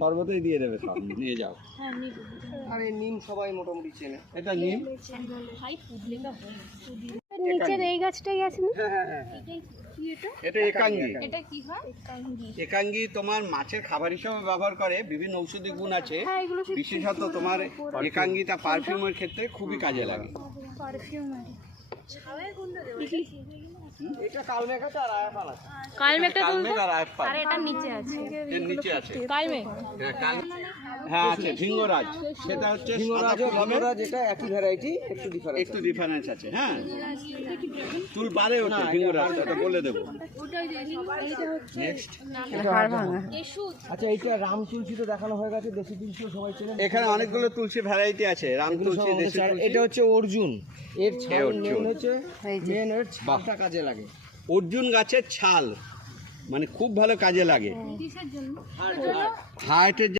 শরবতই দিয়ে দেবে, সব নিয়ে যাও। আরে নিম সবাই মোটামুটি চেনে। এটা নিম। নিচের এই গাছটাই আছে না? এটা একাঙ্গি। একাঙ্গি তোমার মাছের খাবার হিসেবে ব্যবহার করে, বিভিন্ন ঔষধি গুণ আছে। বিশেষত তোমার একাঙ্গিটা পারফিউমের ক্ষেত্রে খুবই কাজে লাগে। এটা কালমেঘাটা আর আয়াপাল আছে। কালমেঘটা কালমেঘ আর আয়াপ্পাল। আর এটা নিচে আছে। এর নিচে আছে। কালমেঘ। হ্যাঁ আছে ভিঙ্গরাজ, সেটা হচ্ছে ভিঙ্গরাজ ও ভিঙ্গরাজ এটা একই ভ্যারাইটি, একটু ডিফারেন্ট। একটু ডিফারেন্স আছে। হ্যাঁ চুল বাড়ে ওটা ভিঙ্গরাজ, এটা বলে দেবো। নেক্সট আচ্ছা এইটা রাম তুলসী তো দেখানো হয়ে গেছে, দেশি তুলসী সবাই চেনে। এখানে অনেকগুলো তুলসী ভ্যারাইটি আছে, রাম তুলসী, দেশি তুলসী। এটা হচ্ছে অর্জুন, এর ছাল অর্জুন। মেন হচ্ছে মেন এর ছালটা কাজে লাগে। অর্জুন গাছের ছাল মানে খুব ভালো কাজে লাগে হার্টের